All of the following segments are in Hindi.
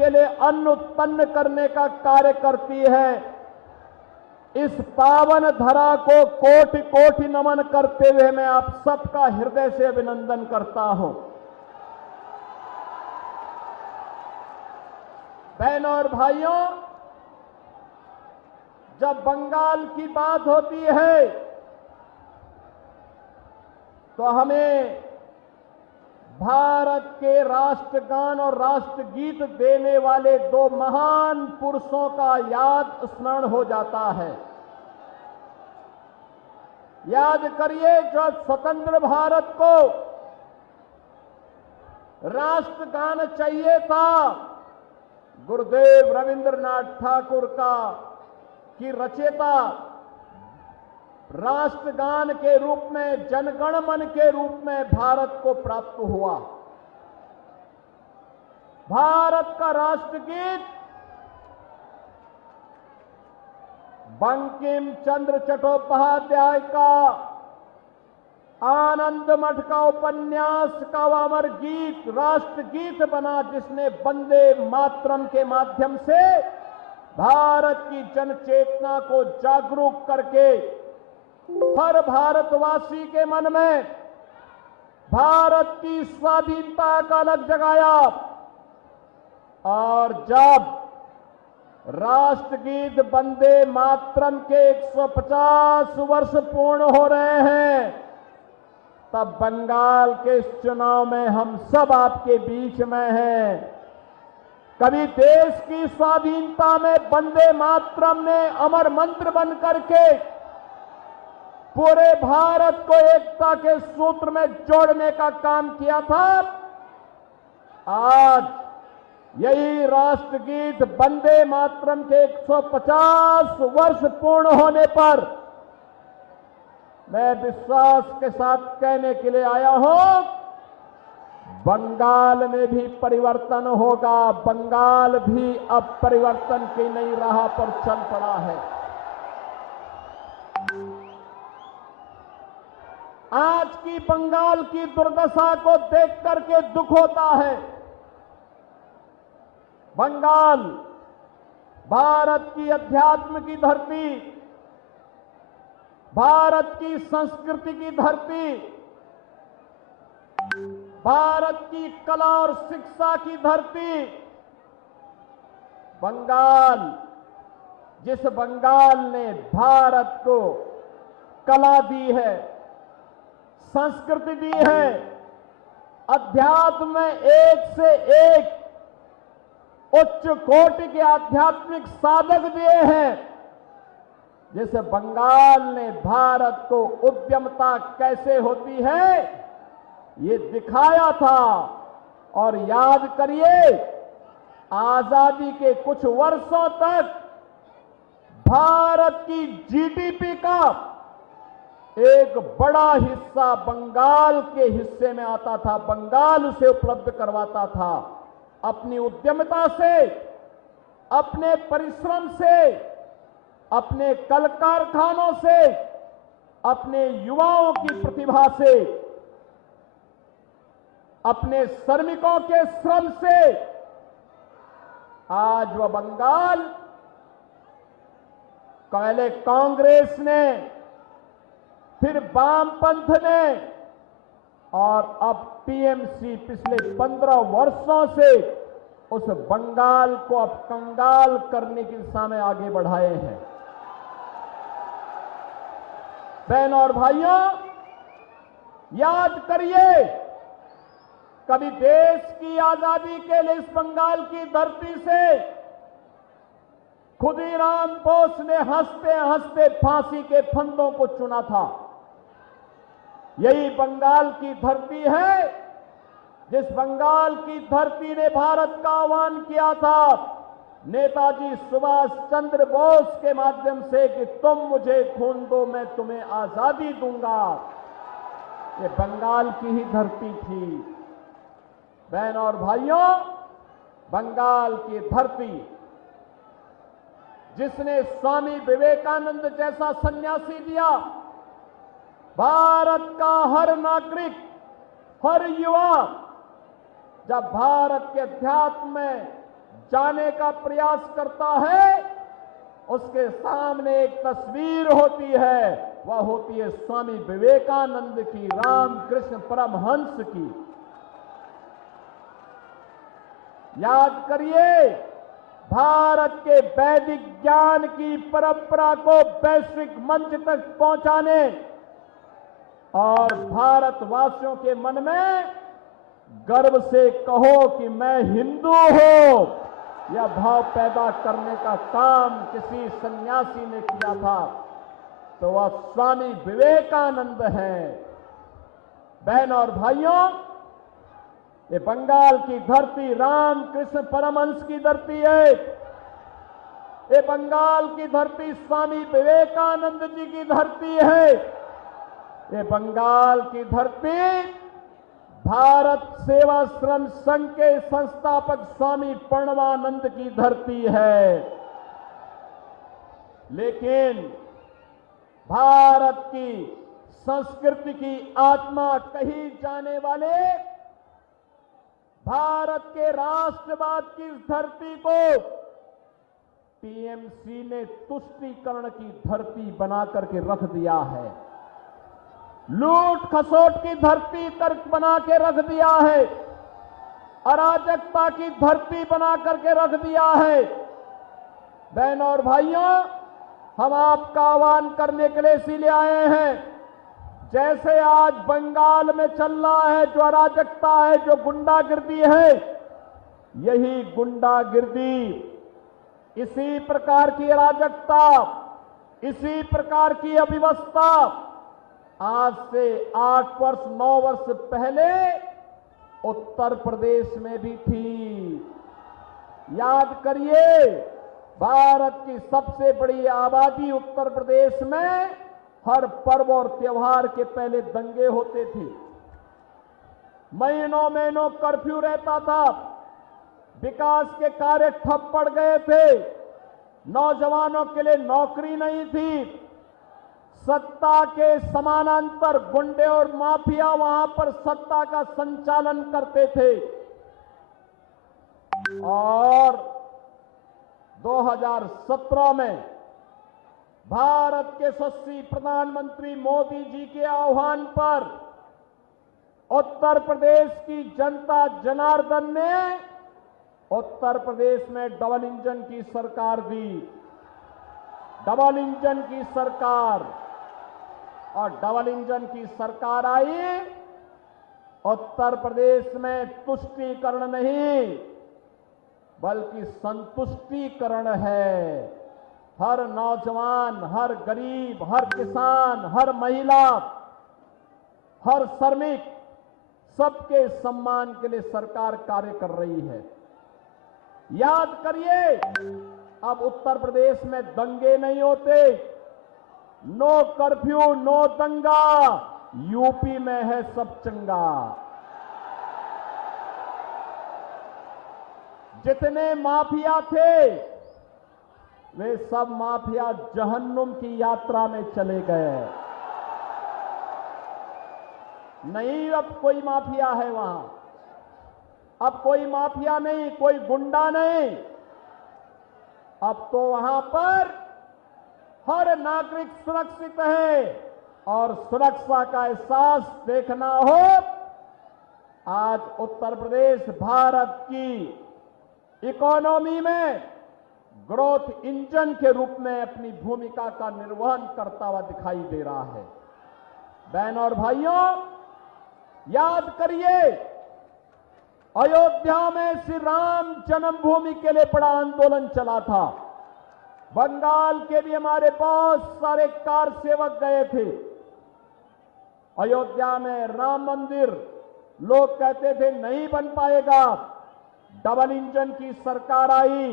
के लिए अन्न उत्पन्न करने का कार्य करती है। इस पावन धरा को कोटि कोटि नमन करते हुए मैं आप सबका हृदय से अभिनंदन करता हूं। बहनों और भाइयों, जब बंगाल की बात होती है तो हमें भारत के राष्ट्रगान और राष्ट्रगीत देने वाले दो महान पुरुषों का याद स्मरण हो जाता है। याद करिए, जब स्वतंत्र भारत को राष्ट्रगान चाहिए था, गुरुदेव रविंद्रनाथ ठाकुर की रचयिता राष्ट्रगान के रूप में, जनगण मन के रूप में भारत को प्राप्त हुआ। भारत का राष्ट्रगीत बंकिम चंद्र चट्टोपाध्याय का आनंद मठ का उपन्यास का वो अमर गीत राष्ट्रगीत बना, जिसने वंदे मातरम के माध्यम से भारत की जनचेतना को जागरूक करके हर भारतवासी के मन में भारत की स्वाधीनता का अलग जगाया। और जब राष्ट्रगीत वंदे मातरम के 150 वर्ष पूर्ण हो रहे हैं, तब बंगाल के इस चुनाव में हम सब आपके बीच में हैं। कभी देश की स्वाधीनता में वंदे मातरम ने अमर मंत्र बन करके पूरे भारत को एकता के सूत्र में जोड़ने का काम किया था। आज यही राष्ट्रगीत वंदे मातरम के 150 वर्ष पूर्ण होने पर मैं विश्वास के साथ कहने के लिए आया हूं, बंगाल में भी परिवर्तन होगा। बंगाल भी अब परिवर्तन की नई राह पर चल पड़ा है। आज की बंगाल की दुर्दशा को देख करके दुख होता है। बंगाल भारत की अध्यात्म की धरती, भारत की संस्कृति की धरती, भारत की कला और शिक्षा की धरती, बंगाल, जिस बंगाल ने भारत को कला दी है, संस्कृति दी है, अध्यात्म में एक से एक उच्च कोटि के आध्यात्मिक साधक दिए हैं, जिस बंगाल ने भारत को उद्यमता कैसे होती है ये दिखाया था। और याद करिए, आजादी के कुछ वर्षों तक भारत की जीडीपी का एक बड़ा हिस्सा बंगाल के हिस्से में आता था, बंगाल उसे उपलब्ध करवाता था। अपनी उद्यमता से, अपने परिश्रम से, अपने कल कारखानों से, अपने युवाओं की प्रतिभा से, अपने श्रमिकों के श्रम से आज वह बंगाल पहले कांग्रेस ने, फिर वामपंथ ने और अब टीएमसी पिछले 15 वर्षों से उस बंगाल को अब कंगाल करने की दिशा में आगे बढ़ाए हैं। बहनों और भाइयों, याद करिए, कभी देश की आजादी के लिए इस बंगाल की धरती से खुदीराम बोस ने हंसते हंसते फांसी के फंदों को चुना था। यही बंगाल की धरती है जिस बंगाल की धरती ने भारत का आह्वान किया था नेताजी सुभाष चंद्र बोस के माध्यम से कि तुम मुझे खून दो, मैं तुम्हें आजादी दूंगा। ये बंगाल की ही धरती थी। बहनों और भाइयों, बंगाल की धरती जिसने स्वामी विवेकानंद जैसा सन्यासी दिया, भारत का हर नागरिक, हर युवा जब भारत के अध्यात्म में जाने का प्रयास करता है, उसके सामने एक तस्वीर होती है, वह होती है स्वामी विवेकानंद की, रामकृष्ण परमहंस की। याद करिए, भारत के वैदिक ज्ञान की परंपरा को वैश्विक मंच तक पहुंचाने और भारतवासियों के मन में गर्व से कहो कि मैं हिंदू हूं, यह भाव पैदा करने का काम किसी सन्यासी ने किया था, तो वह स्वामी विवेकानंद हैं। बहन और भाइयों, ये बंगाल की धरती रामकृष्ण परमहंस की धरती है। ये बंगाल की धरती स्वामी विवेकानंद जी की धरती है। ये बंगाल की धरती भारत सेवाश्रम संघ के संस्थापक स्वामी प्रणवानंद की धरती है। लेकिन भारत की संस्कृति की आत्मा कही जाने वाले भारत के राष्ट्रवाद की इस धरती को टीएमसी ने तुष्टीकरण की धरती बना करके रख दिया है, लूट खसोट की धरती तर्क बना के रख दिया है, अराजकता की धरती बना करके रख दिया है। बहनों और भाइयों, हम आपका आह्वान करने के लिए इसीलिए आए हैं, जैसे आज बंगाल में चल रहा है जो अराजकता है, जो गुंडागिर्दी है, यही गुंडागिर्दी, इसी प्रकार की अराजकता, इसी प्रकार की अव्यवस्था आज से 8 वर्ष 9 वर्ष पहले उत्तर प्रदेश में भी थी। याद करिए, भारत की सबसे बड़ी आबादी उत्तर प्रदेश में हर पर्व और त्योहार के पहले दंगे होते थे, महीनों महीनों कर्फ्यू रहता था, विकास के कार्य ठप पड़ गए थे, नौजवानों के लिए नौकरी नहीं थी, सत्ता के समानांतर गुंडे और माफिया वहां पर सत्ता का संचालन करते थे। और 2017 में भारत के यशस्वी प्रधानमंत्री मोदी जी के आह्वान पर उत्तर प्रदेश की जनता जनार्दन ने उत्तर प्रदेश में डबल इंजन की सरकार दी, डबल इंजन की सरकार। और डबल इंजन की सरकार आई, उत्तर प्रदेश में तुष्टीकरण नहीं बल्कि संतुष्टीकरण है। हर नौजवान, हर गरीब, हर किसान, हर महिला, हर श्रमिक, सबके सम्मान के लिए सरकार कार्य कर रही है। याद करिए, अब उत्तर प्रदेश में दंगे नहीं होते, नो कर्फ्यू, नो दंगा, यूपी में है सब चंगा। जितने माफिया थे वे सब माफिया जहन्नुम की यात्रा में चले गए। नहीं, अब कोई माफिया है वहां, अब कोई माफिया नहीं, कोई गुंडा नहीं। अब तो वहां पर हर नागरिक सुरक्षित है। और सुरक्षा का एहसास देखना हो, आज उत्तर प्रदेश भारत की इकोनॉमी में ग्रोथ इंजन के रूप में अपनी भूमिका का निर्वहन करता हुआ दिखाई दे रहा है। बहनों और भाइयों, याद करिए, अयोध्या में श्री राम जन्मभूमि के लिए बड़ा आंदोलन चला था। बंगाल के भी हमारे बहुत सारे कार सेवक गए थे। अयोध्या में राम मंदिर लोग कहते थे नहीं बन पाएगा, डबल इंजन की सरकार आई,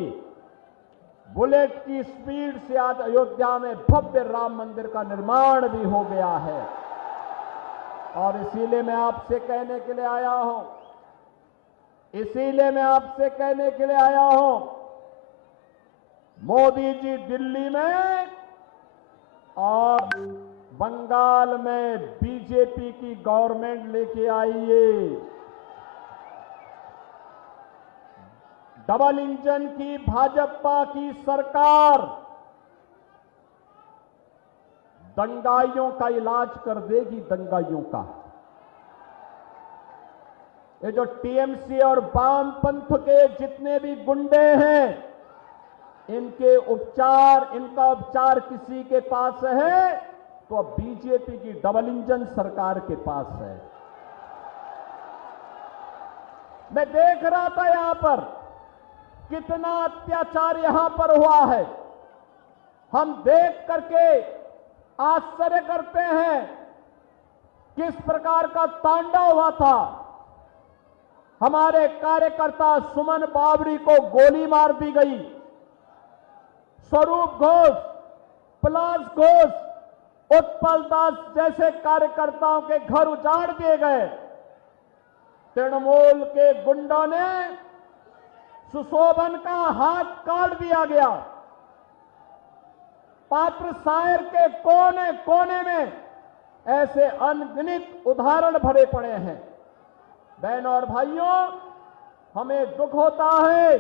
बुलेट की स्पीड से आज अयोध्या में भव्य राम मंदिर का निर्माण भी हो गया है। और इसीलिए मैं आपसे कहने के लिए आया हूं, इसीलिए मैं आपसे कहने के लिए आया हूं, मोदी जी दिल्ली में और बंगाल में बीजेपी की गवर्नमेंट लेके आइए। डबल इंजन की भाजपा की सरकार दंगाइयों का इलाज कर देगी, दंगाइयों का। ये जो टीएमसी और वामपंथ के जितने भी गुंडे हैं, इनका उपचार किसी के पास है तो अब बीजेपी की डबल इंजन सरकार के पास है। मैं देख रहा था यहां पर कितना अत्याचार यहां पर हुआ है। हम देख करके आश्चर्य करते हैं किस प्रकार का तांडव हुआ था। हमारे कार्यकर्ता सुमन बावरी को गोली मार दी गई, स्वरूप घोष, पलाश घोष, उत्पल दास जैसे कार्यकर्ताओं के घर उजाड़ दिए गए। तृणमूल के गुंडों ने सुशोभन का हाथ काट दिया गया। पात्र सायर के कोने कोने में ऐसे अनगिनत उदाहरण भरे पड़े हैं। बहनों और भाइयों, हमें दुख होता है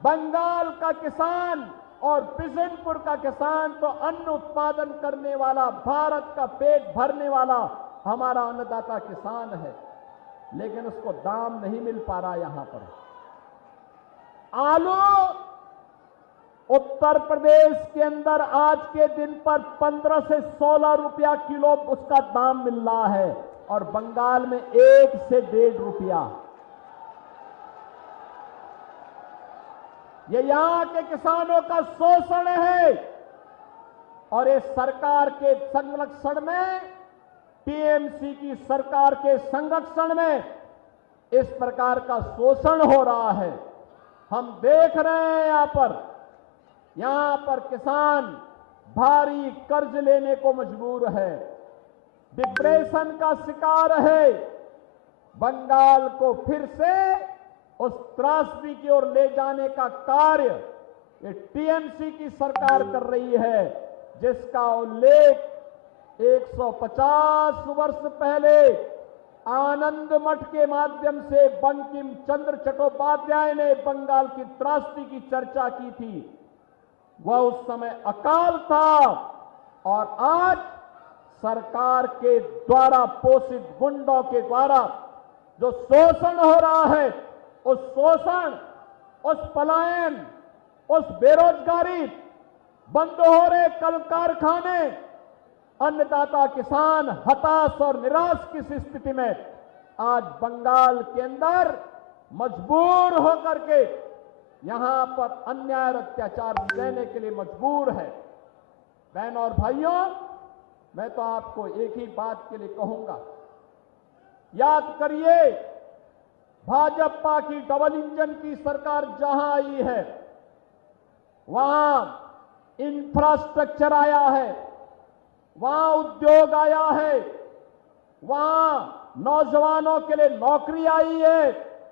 बंगाल का किसान और बिशनपुर का किसान तो अन्न उत्पादन करने वाला, भारत का पेट भरने वाला हमारा अन्नदाता किसान है, लेकिन उसको दाम नहीं मिल पा रहा। यहां पर आलू उत्तर प्रदेश के अंदर आज के दिन पर 15 से 16 रुपया किलो उसका दाम मिल रहा है और बंगाल में 1 से 1.5 रुपया। ये यहां के किसानों का शोषण है और इस सरकार के संरक्षण में, टीएमसी की सरकार के संरक्षण में इस प्रकार का शोषण हो रहा है। हम देख रहे हैं यहां पर किसान भारी कर्ज लेने को मजबूर है, डिप्रेशन का शिकार है। बंगाल को फिर से उस त्रासदी की ओर ले जाने का कार्य ये टीएमसी की सरकार कर रही है, जिसका उल्लेख 150 वर्ष पहले आनंद मठ के माध्यम से बंकिम चंद्र चट्टोपाध्याय ने बंगाल की त्रासदी की चर्चा की थी। वह उस समय अकाल था और आज सरकार के द्वारा पोषित गुंडों के द्वारा जो शोषण हो रहा है, उस शोषण, उस पलायन, उस बेरोजगारी, बंद हो रहे कल कारखाने, अन्नदाता किसान हताश और निराश की स्थिति में आज बंगाल के अंदर मजबूर होकर के यहां पर अन्याय और अत्याचार सहने के लिए मजबूर है। बहनों और भाइयों, मैं तो आपको एक ही बात के लिए कहूंगा, याद करिए भाजपा की डबल इंजन की सरकार जहां आई है वहां इंफ्रास्ट्रक्चर आया है, वहां उद्योग आया है, वहां नौजवानों के लिए नौकरी आई है,